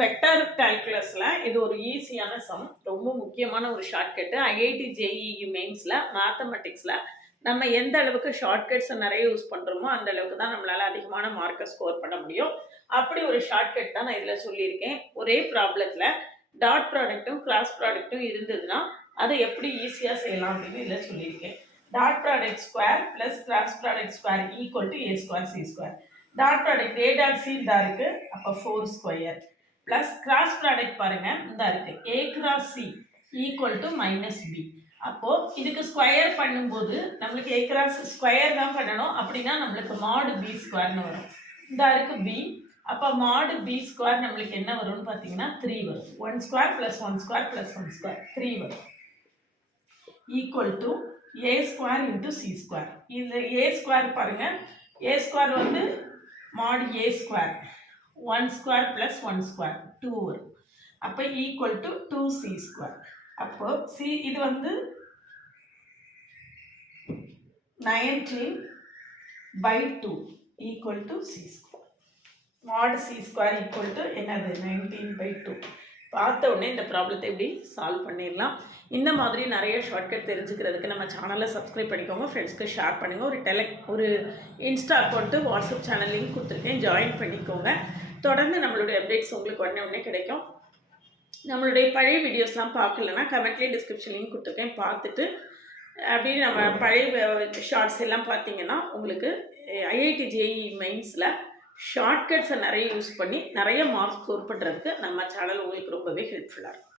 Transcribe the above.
Vector கால்குலஸில் இது ஒரு ஈஸியான சம், ரொம்ப முக்கியமான ஒரு ஷார்ட்கட்டு. ஐஐடி ஜேஇஇ மெயின்ஸில் மேத்தமெட்டிக்ஸில் நம்ம எந்த அளவுக்கு ஷார்ட்கட்ஸை நிறைய யூஸ் பண்ணுறோமோ அந்த அளவுக்கு தான் நம்மளால் அதிகமான மார்க்கை ஸ்கோர் பண்ண முடியும். அப்படி ஒரு ஷார்ட்கட் தான் நான் இதில் சொல்லியிருக்கேன். ஒரே ப்ராப்ளத்தில் டாட் ப்ராடக்ட்டும் கிராஸ் ப்ராடக்ட்டும் இருந்ததுன்னா அதை எப்படி ஈஸியாக செய்யலாம் அப்படின்னு இதில் சொல்லியிருக்கேன். Dot product square plus cross product square equal to A square C square. Dot product A dot C தான் இருக்குது, அப்போ 4 ஸ்கொயர் ப்ளஸ் கிராஸ் ப்ராடக்ட் பாருங்க இந்த இருக்கு A cross C equal to minus B. அப்போது இதுக்கு ஸ்கொயர் பண்ணும்போது நம்மளுக்கு ஏ கிராஸ் ஸ்கொயர் தான் பண்ணணும், அப்படின்னா நம்மளுக்கு மாடு பி ஸ்கொயர்னு வரும். இந்த இருக்கு பி, அப்போ மாடு பி ஸ்கொயர் நம்மளுக்கு என்ன வரும்னு பார்த்தீங்கன்னா 3 வரும். 1 square plus 1 square plus 1 square 3 வரும். Equal to A square into C square. இதில் ஏ ஸ்கொயர் பாருங்கள், ஏ ஸ்கொயர் வந்து மாடு ஏ ஸ்கொயர் 1 ஸ்கொயர் ப்ளஸ் 1 ஸ்கொயர் 2 வரும். அப்போ ஈக்குவல் டு 2c ஸ்கொயர். அப்போ சி இது வந்து 19/2 ஈக்குவல் டு சி ஸ்கொயர். மாடு சி ஸ்கொயர் ஈக்குவல் டு என்னது 19/2. பார்த்த உடனே இந்த ப்ராப்ளத்தை எப்படி சால்வ் பண்ணிடலாம். இந்த மாதிரி நிறைய ஷார்ட்கட் தெரிஞ்சுக்கிறதுக்கு நம்ம சேனலை சப்ஸ்கிரைப் பண்ணிக்கோங்க, ஃப்ரெண்ட்ஸ்க்கு ஷேர் பண்ணுங்கள். ஒரு Insta account WhatsApp channel link கொடுத்துருக்கேன், ஜாயின் பண்ணிக்கோங்க. தொடர்ந்து நம்மளுடைய அப்டேட்ஸ் உங்களுக்கு உடனே கிடைக்கும். நம்மளுடைய பழைய வீடியோஸ்லாம் பார்க்கலன்னா கமெண்ட்லேயே டிஸ்கிரிப்ஷன் லிங்க் கொடுத்துருக்கேன், பார்த்துட்டு அப்படியே நம்ம பழைய ஷார்ட்ஸ் எல்லாம் பார்த்தீங்கன்னா உங்களுக்கு ஐஐடி ஜேஇஇ மெயின்ஸில் ஷார்ட்கட்ஸை நிறைய யூஸ் பண்ணி நிறைய மார்க்ஸ் ஸ்கோர் பண்ணுறதுக்கு நம்ம சேனல் உங்களுக்கு ரொம்பவே ஹெல்ப்ஃபுல்லாக இருக்கும்.